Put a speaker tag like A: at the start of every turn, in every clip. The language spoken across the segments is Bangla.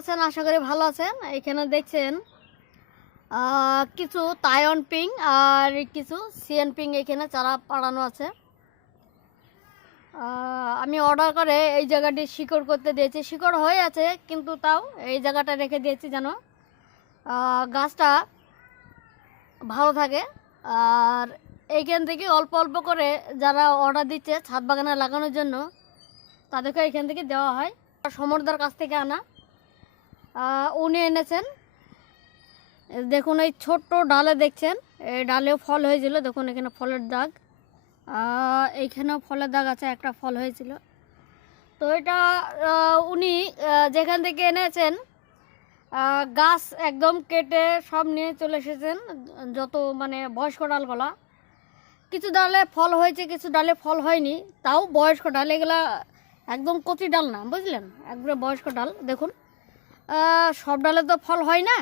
A: আছেন? আশা করি ভালো আছেন। এখানে দেখছেন কিছু তায়ন পিং আর কিছু সিএন পিং এখানে চারা পাড়ানো আছে। আমি অর্ডার করে এই জায়গাটি শিকড় করতে দিয়েছি। শিকড় হয়ে আছে, কিন্তু তাও এই জায়গাটা রেখে দিয়েছি যেন গাছটা ভালো থাকে। আর এইখান থেকে অল্প অল্প করে যারা অর্ডার দিচ্ছে ছাদ বাগানে লাগানোর জন্য, তাদেরকে এখান থেকে দেওয়া হয়। সমরদার কাছ থেকে আনা। উনি এনেছেন। দেখুন, এই ছোট্ট ডালে দেখছেন? এই ডালেও ফল হয়েছিল। দেখুন, এখানে ফলের দাগ। এইখানেও ফলের দাগ আছে, একটা ফল হয়েছিল। তো এটা উনি যেখান থেকে এনেছেন গাছ একদম কেটে সব নিয়ে চলে এসেছেন, যত মানে বয়স্ক ডালগুলা। কিছু ডালে ফল হয়েছে, কিছু ডালে ফল হয়নি। তাও বয়স্ক ডাল, এগুলা একদম কচি ডাল না, বুঝলেন? একবারে বয়স্ক ডাল, দেখুন। সব ডালে তো ফল হয় না।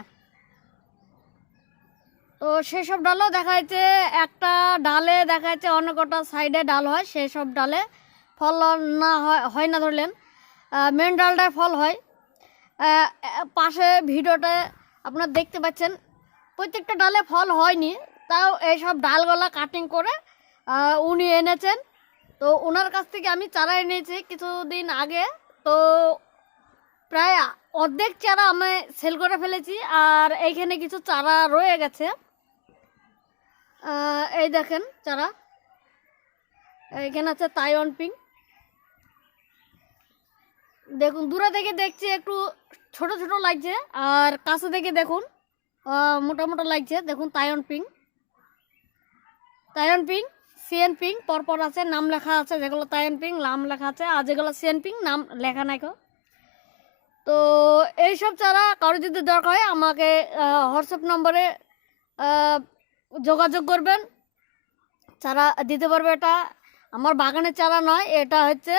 A: তো সেসব ডালও দেখা যাচ্ছে একটা ডালে দেখা যাচ্ছে অনেক কটা সাইডে ডাল হয়, সেই সব ডালে ফল না হয় না ধরলেন। মেন ডালটায় ফল হয়। পাশে ভিডিওটা আপনার দেখতে পাচ্ছেন, প্রত্যেকটা ডালে ফল হয়নি। তাও এইসব ডালগুলা কাটিং করে উনি এনেছেন। তো ওনার কাছ থেকে আমি চারা এনেছি কিছুদিন আগে। তো প্রায় অর্ধেক চারা আমি সেল করে ফেলেছি, আর এইখানে কিছু চারা রয়ে গেছে। এই দেখেন চারা। এইখানে আছে তাইওয়ান পিং দেখুন, দূরে থেকে দেখছি একটু ছোট ছোট লাগছে, আর কাছে থেকে দেখুন মোটা মোটা লাগছে। দেখুন Taiwan ping Taiwan ping CN ping পরপর আছে, নাম লেখা আছে যেগুলো তাইওয়ান পিং নাম লেখা আছে। আর যেগুলো সিএন পিং নাম লেখা নাই। তো এইসব চারা কারও যদি দরকার হয়, আমাকে হোয়াটসঅ্যাপ নম্বরে যোগাযোগ করবেন। চারা দিতে পারবে এটা। আমার বাগানের চারা নয়, এটা হচ্ছে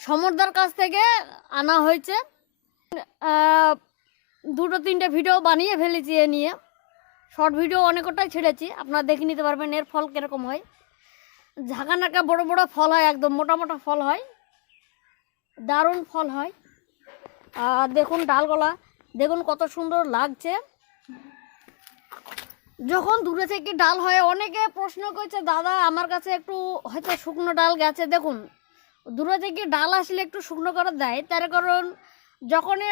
A: সমরদার কাছ থেকে আনা হয়েছে। দুটো তিনটে ভিডিও বানিয়ে ফেলেছি এ নিয়ে। শর্ট ভিডিও অনেকটাই ছেড়েছি, আপনারা দেখে নিতে পারবেন এর ফল কীরকম হয়। ঝাঁকা নাকা বড় বড় ফল হয়, একদম মোটা মোটা ফল হয়। দারুণ ফল হয়। আর দেখুন ডালগলা। দেখুন কত সুন্দর লাগছে। যখন দূরে থেকে ডাল হয়, অনেকে প্রশ্ন করছে, দাদা, আমার কাছে একটু হয়তো শুকনো ডাল গেছে। দেখুন, দূরে থেকে ডাল আসলে একটু শুকনো করে দেয়। তার কারণ, যখনই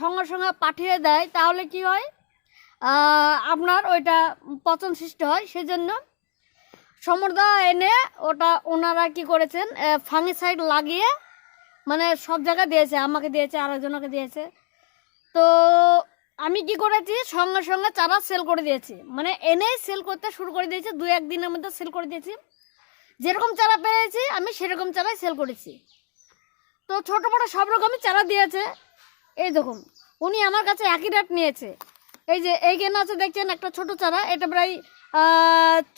A: সঙ্গে সঙ্গে পাঠিয়ে দেয়, তাহলে কি হয়? আপনার ওইটা পচন সৃষ্টি হয়, সেজন্য সমর্দা এনে ওটা ওনারা কি করেছেন ফাঙ্গিসাইড লাগিয়ে মানে সব জায়গায় দিয়েছে, আমাকে দিয়েছে, আরেকজনকে দিয়েছে। তো আমি কি করেছি, সঙ্গে সঙ্গে চারা সেল করে দিয়েছি। মানে এনেই সেল করতে শুরু করে দিয়েছি দু একদিনের মধ্যে সেল করে দিয়েছি। যেরকম চারা পেয়েছি, আমি সেরকম চারাই সেল করেছি। তো ছোট বড় সব রকমই চারা দিয়েছে। এই দেখুন, উনি আমার কাছে একই রেট নিয়েছে। এই যে এই গেন আছে, দেখছেন একটা ছোট চারা, এটা প্রায়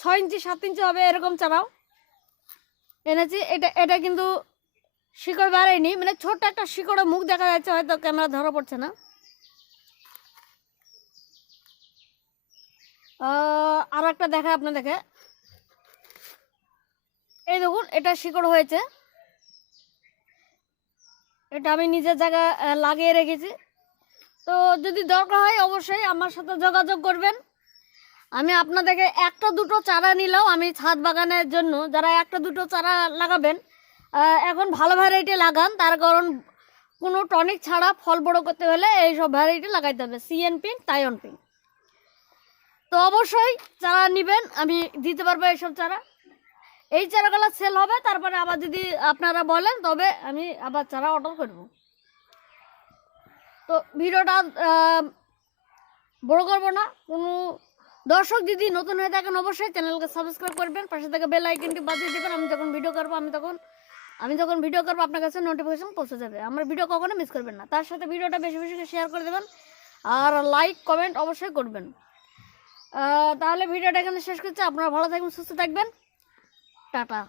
A: ছয় ইঞ্চি, সাত ইঞ্চি হবে এরকম চারাও। এনেছি, এটা এটা কিন্তু শিকড় বাড়ায়নি মানে ছোট্ট একটা শিকড়ের মুখ দেখা যাচ্ছে হয়তো ক্যামেরা ধরা পড়ছে না। আর একটা দেখা আপনার দেখে এই দেখুন এটা শিকড় হয়েছে। এটা আমি নিজের জায়গায় আহ, লাগিয়ে রেখেছি। তো যদি দরকার হয় অবশ্যই আমার সাথে যোগাযোগ করবেন। আমি আপনাদেরকে একটা দুটো চারা নিলেও আমি ছাদ বাগানের জন্য যারা একটা দুটো চারা লাগাবেন এখন ভালো ভ্যারাইটি লাগান। তার কারণ কোনো টনিক ছাড়া ফল বড় করতে হলে এইসব ভ্যারাইটি লাগাইতে হবে। সিএন পিন তাইন পিন তো অবশ্যই চারা নেবেন। আমি দিতে পারব এইসব চারা। এই চারাগুলো সেল হবে। তারপরে আবার যদি আপনারা বলেন, তবে আমি আবার চারা অর্ডার করব। তো ভিডিওটা বড় করব না। কোনো দর্শক যদি নতুন হয়ে থাকেন, অবশ্যই চ্যানেলকে সাবস্ক্রাইব করবেন। পাশে থেকে বেল আইকনটি বাজিয়ে দেবেন। আমি যখন ভিডিও করব, আমি তখন আমি যখন ভিডিও করব, আপনার কাছে নোটিফিকেশন পৌঁছে যাবে। আমার ভিডিও কখনো মিস করবেন না। তার সাথে ভিডিওটা বেশি বেশি শেয়ার করে দেবেন আর লাইক কমেন্ট অবশ্যই করবেন। তাহলে ভিডিওটা এখানে শেষ করছি। আপনারা ভালো থাকবেন, সুস্থ থাকবেন। টাটা।